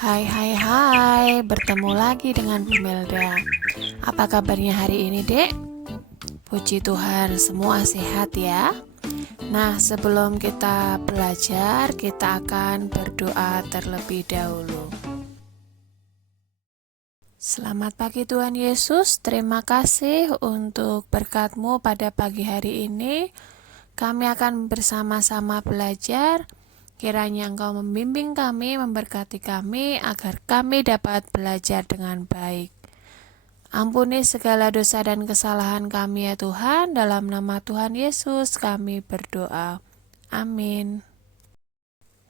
Hai hai hai, bertemu lagi dengan Bu Melda. Apa kabarnya hari ini, Dek? Puji Tuhan, semua sehat ya. Nah, sebelum kita belajar, kita akan berdoa terlebih dahulu. Selamat pagi Tuhan Yesus, terima kasih untuk berkat-Mu pada pagi hari ini. Kami akan bersama-sama belajar. Kiranya Engkau membimbing kami, memberkati kami, agar kami dapat belajar dengan baik. Ampuni segala dosa dan kesalahan kami ya Tuhan, dalam nama Tuhan Yesus kami berdoa. Amin.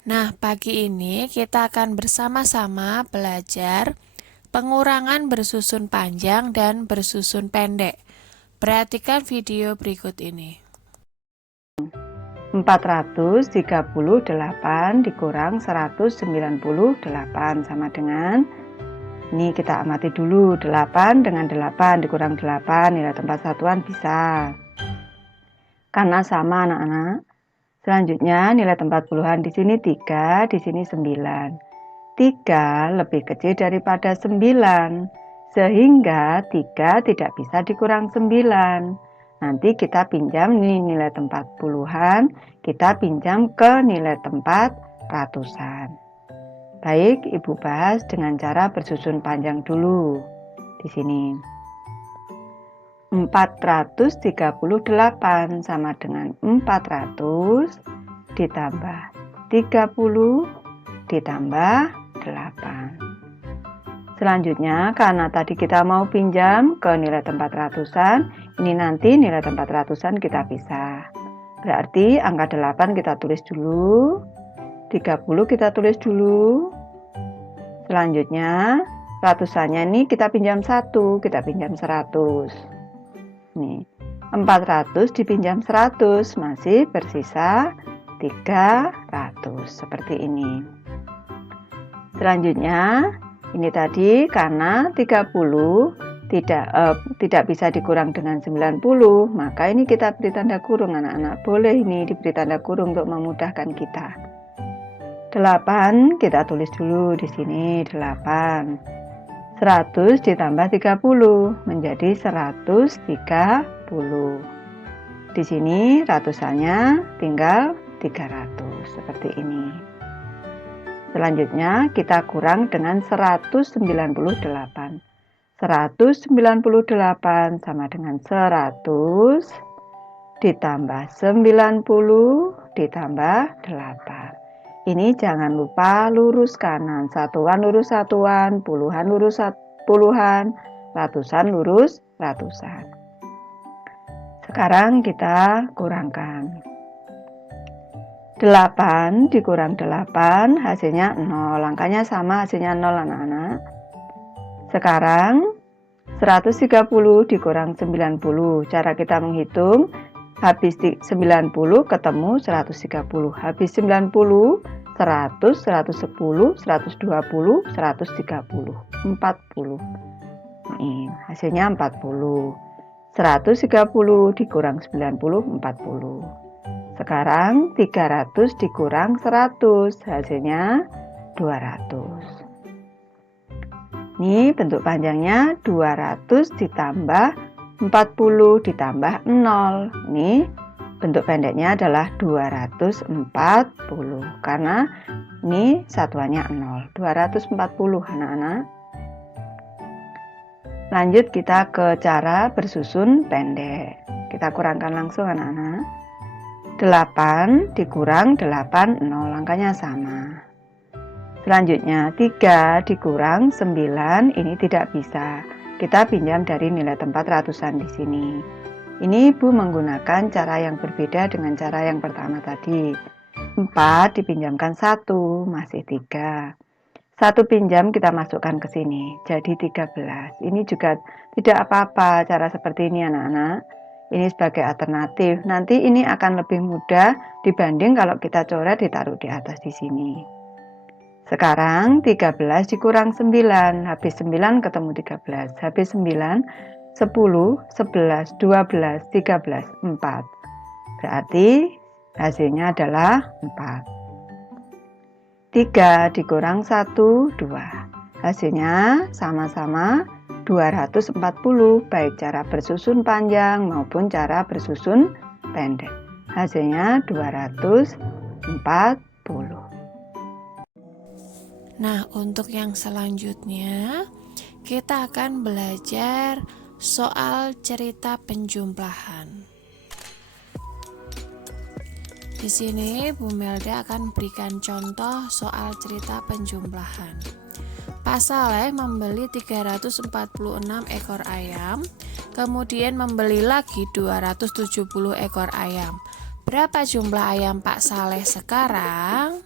Nah, pagi ini kita akan bersama-sama belajar pengurangan bersusun panjang dan bersusun pendek. Perhatikan video berikut ini. 438 dikurang 198 sama dengan, ini kita amati dulu, 8 dengan 8 dikurang 8, nilai tempat satuan bisa. Karena sama anak-anak. Selanjutnya nilai tempat puluhan di sini 3, di sini 9. 3 lebih kecil daripada 9, sehingga 3 tidak bisa dikurang 9. Nanti kita pinjam nilai tempat puluhan, kita pinjam ke nilai tempat ratusan. Baik, Ibu bahas dengan cara bersusun panjang dulu. Di sini 438 sama dengan 400 ditambah 30 ditambah 8. Selanjutnya, karena tadi kita mau pinjam ke nilai tempat ratusan, ini nanti nilai tempat ratusan kita pisah. Berarti angka 8 kita tulis dulu, 30 kita tulis dulu. Selanjutnya, ratusannya ini kita pinjam 1, kita pinjam 100. Nih, 400 dipinjam 100, masih bersisa 300, seperti ini. Selanjutnya, ini tadi karena 30 tidak bisa dikurang dengan 90, maka ini kita beri tanda kurung anak-anak. Boleh ini diberi tanda kurung untuk memudahkan kita. 8 kita tulis dulu di sini 8. 100 ditambah 30 menjadi 130. Di sini ratusannya tinggal 300 seperti ini. Selanjutnya kita kurang dengan 198. 198 sama dengan 100 ditambah 90 ditambah 8. Ini jangan lupa lurus kanan, satuan lurus satuan, puluhan lurus puluhan, ratusan lurus ratusan. Sekarang kita kurangkan. 8 dikurang 8 hasilnya 0, angkanya sama, hasilnya 0 anak-anak. Sekarang 130 dikurang 90, cara kita menghitung, habis 90 ketemu 130, habis 90 100, 110, 120, 130, 40. Ini hasilnya 40. 130 dikurang 90, 40. Sekarang 300 dikurang 100, hasilnya 200. Ini bentuk panjangnya 200 ditambah 40 ditambah 0. Ini bentuk pendeknya adalah 240, karena ini satuannya 0. 240 anak-anak. Lanjut kita ke cara bersusun pendek. Kita kurangkan langsung anak-anak. 8 dikurang 8, 0, angkanya sama. Selanjutnya 3 dikurang 9, ini tidak bisa. Kita pinjam dari nilai tempat ratusan di sini. Ini Ibu menggunakan cara yang berbeda dengan cara yang pertama tadi. 4 dipinjamkan 1, masih 3. 1 pinjam kita masukkan ke sini, jadi 13. Ini juga tidak apa-apa cara seperti ini anak-anak. Ini sebagai alternatif. Nanti ini akan lebih mudah dibanding kalau kita coret ditaruh di atas di sini. Sekarang 13 dikurang 9, habis 9 ketemu 13, habis 9 10, 11, 12, 13, 4. Berarti hasilnya adalah 4. 3 dikurang 1, 2. Hasilnya sama-sama 240, baik cara bersusun panjang maupun cara bersusun pendek. Hasilnya 240. Nah, untuk yang selanjutnya kita akan belajar soal cerita penjumlahan. Di sini Bu Melda akan berikan contoh soal cerita penjumlahan. Pak Saleh membeli 346 ekor ayam, kemudian membeli lagi 270 ekor ayam. Berapa jumlah ayam Pak Saleh sekarang?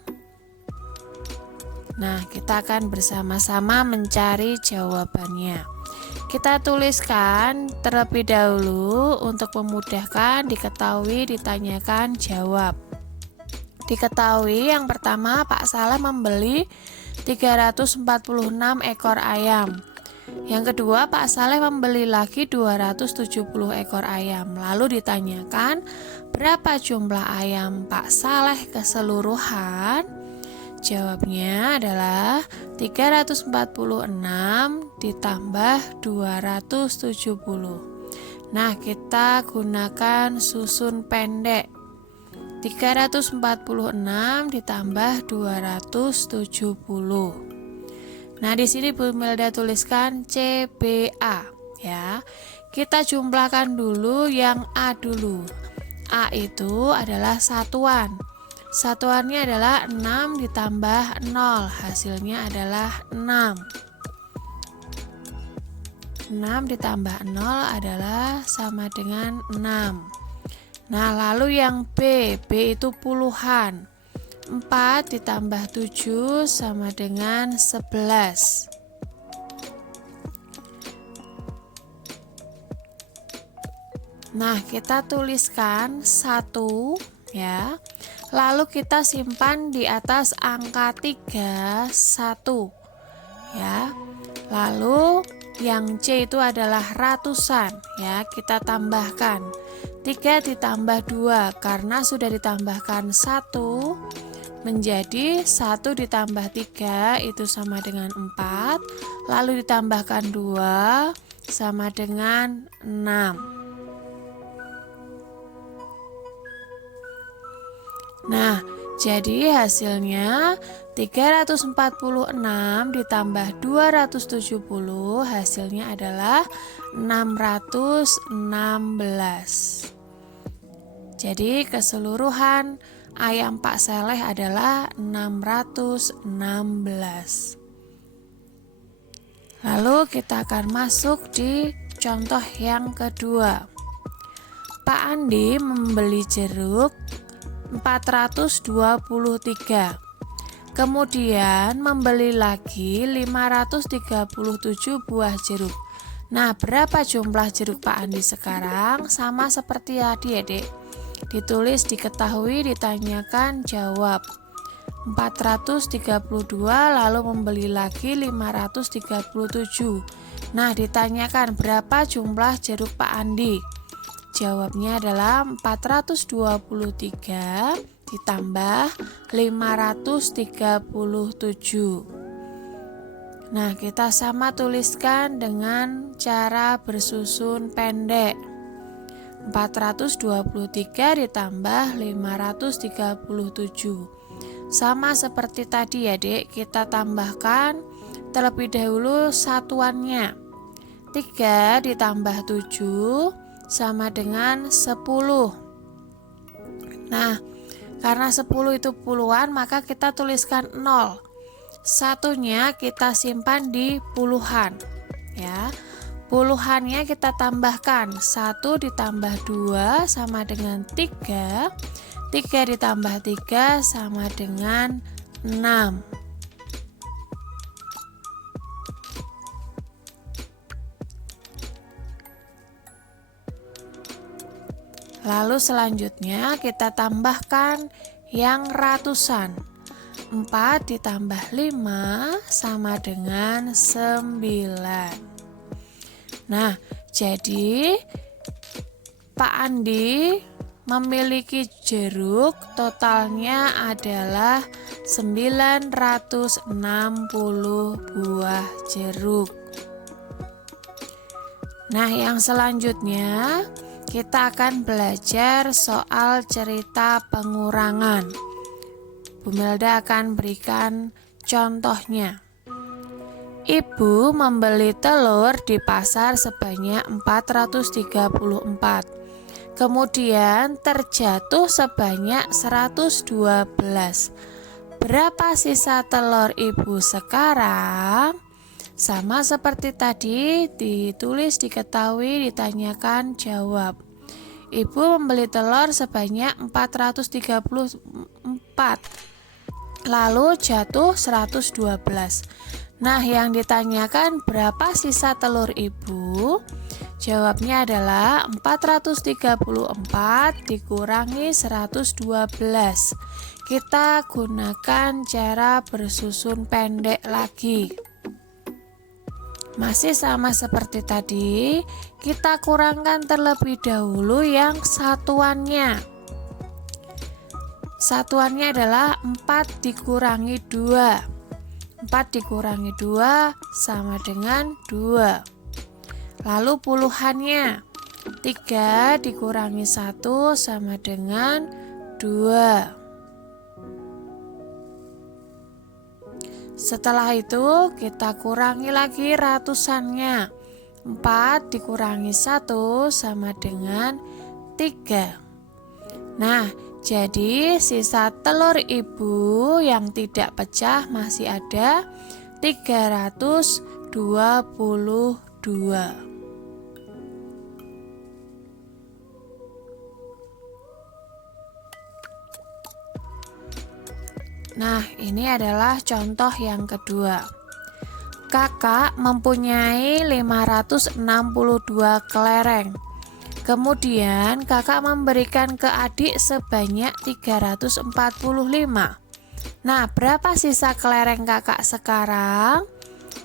Nah, kita akan bersama-sama mencari jawabannya. Kita tuliskan terlebih dahulu untuk memudahkan diketahui, ditanyakan, jawab. Diketahui yang pertama Pak Saleh membeli 346 ekor ayam. Yang kedua Pak Saleh membeli lagi 270 ekor ayam. Lalu ditanyakan berapa jumlah ayam Pak Saleh keseluruhan? Jawabnya adalah 346 ditambah 270. Nah, kita gunakan susun pendek. 346 ditambah 270. Nah, di sini Bu Melda tuliskan CBA ya. Kita jumlahkan dulu yang A dulu. A itu adalah satuan. Satuannya adalah 6 ditambah 0, hasilnya adalah 6. 6 ditambah 0 adalah sama dengan 6. Nah, lalu yang B itu puluhan. 4 ditambah 7 sama dengan 11. Nah, kita tuliskan 1 ya. Lalu kita simpan di atas angka 3, 1 ya. Lalu yang C itu adalah ratusan ya, kita tambahkan 3 ditambah 2 karena sudah ditambahkan 1 menjadi 1 ditambah 3 itu sama dengan 4, lalu ditambahkan 2 sama dengan 6. Nah, jadi hasilnya 346 ditambah 270 hasilnya adalah 616. Jadi keseluruhan ayam Pak Saleh adalah 616. Lalu kita akan masuk di contoh yang kedua. Pak Andi membeli jeruk 423. Kemudian membeli lagi 537 buah jeruk. Nah, berapa jumlah jeruk Pak Andi sekarang? Sama seperti tadi, Adik. Ditulis, diketahui, ditanyakan, jawab. 432 lalu membeli lagi 537. Nah, ditanyakan berapa jumlah jeruk Pak Andi? Jawabnya adalah 423 ditambah 537. Nah, kita sama tuliskan dengan cara bersusun pendek. 423 ditambah 537. Sama seperti tadi ya, Dek, kita tambahkan terlebih dahulu satuannya. 3 ditambah 7 sama dengan 10. Nah, karena 10 itu puluhan, maka kita tuliskan 0. Satunya kita simpan di puluhan ya. Puluhannya kita tambahkan 1 ditambah 2 sama dengan 3. 3 ditambah 3 sama dengan 6. Lalu selanjutnya kita tambahkan yang ratusan. 4 ditambah 5 sama dengan 9. Nah, jadi Pak Andi memiliki jeruk totalnya adalah 960 buah jeruk. Nah, yang selanjutnya kita akan belajar soal cerita pengurangan. Bu Melda akan berikan contohnya. Ibu membeli telur di pasar sebanyak 434. Kemudian terjatuh sebanyak 112. Berapa sisa telur ibu sekarang? Sama seperti tadi, ditulis, diketahui, ditanyakan, jawab. Ibu membeli telur sebanyak 434. Lalu jatuh 112. Nah, yang ditanyakan berapa sisa telur ibu? Jawabnya adalah 434 dikurangi 112. Kita gunakan cara bersusun pendek lagi. Masih sama seperti tadi, kita kurangkan terlebih dahulu yang satuannya. Satuannya adalah 4 dikurangi 2. 4 dikurangi 2 sama dengan 2. Lalu puluhannya, 3 dikurangi 1 sama dengan 2. Setelah itu kita kurangi lagi ratusannya. 4 dikurangi 1 sama dengan 3. Nah, jadi sisa telur ibu yang tidak pecah masih ada 322. Nah, ini adalah contoh yang kedua. Kakak mempunyai 562 kelereng. Kemudian kakak memberikan ke adik sebanyak 345. Nah, berapa sisa kelereng kakak sekarang?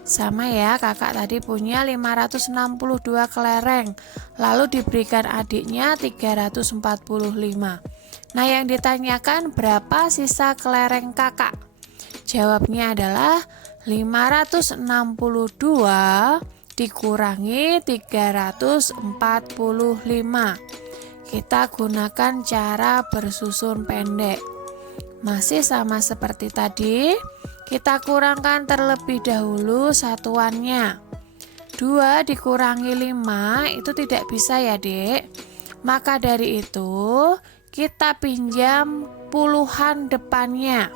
Sama ya, kakak tadi punya 562 kelereng, lalu diberikan adiknya 345. Nah, yang ditanyakan berapa sisa kelereng kakak? Jawabnya adalah 562 dikurangi 345. Kita gunakan cara bersusun pendek. Masih sama seperti tadi, kita kurangkan terlebih dahulu satuannya. 2 dikurangi 5 itu tidak bisa ya, Dek. Maka dari itu, kita pinjam puluhan depannya.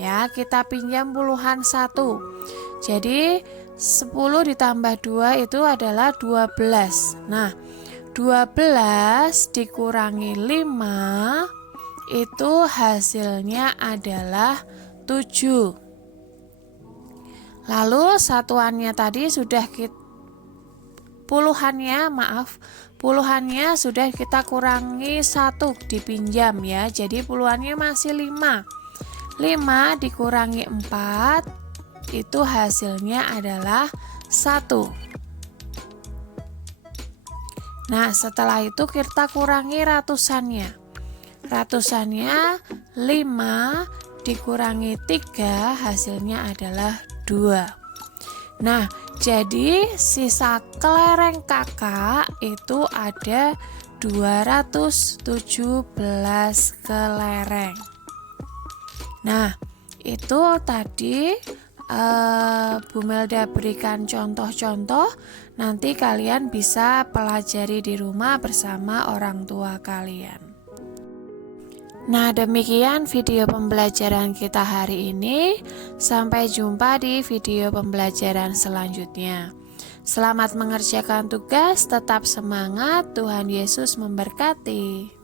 Ya, kita pinjam puluhan 1. Jadi 10 ditambah 2 itu adalah 12. Nah, 12 dikurangi 5 itu hasilnya adalah 7. Lalu satuannya tadi sudah puluhannya sudah kita kurangi 1 dipinjam ya. Jadi puluhannya masih 5. 5 dikurangi 4 itu hasilnya adalah 1. Nah, setelah itu kita kurangi ratusannya. Ratusannya 5 dikurangi 3 hasilnya adalah 2. Nah, jadi sisa kelereng kakak itu ada 217 kelereng. Nah, itu tadi Bu Melda berikan contoh-contoh. Nanti kalian bisa pelajari di rumah bersama orang tua kalian. Nah, demikian video pembelajaran kita hari ini. Sampai jumpa di video pembelajaran selanjutnya. Selamat mengerjakan tugas, tetap semangat, Tuhan Yesus memberkati.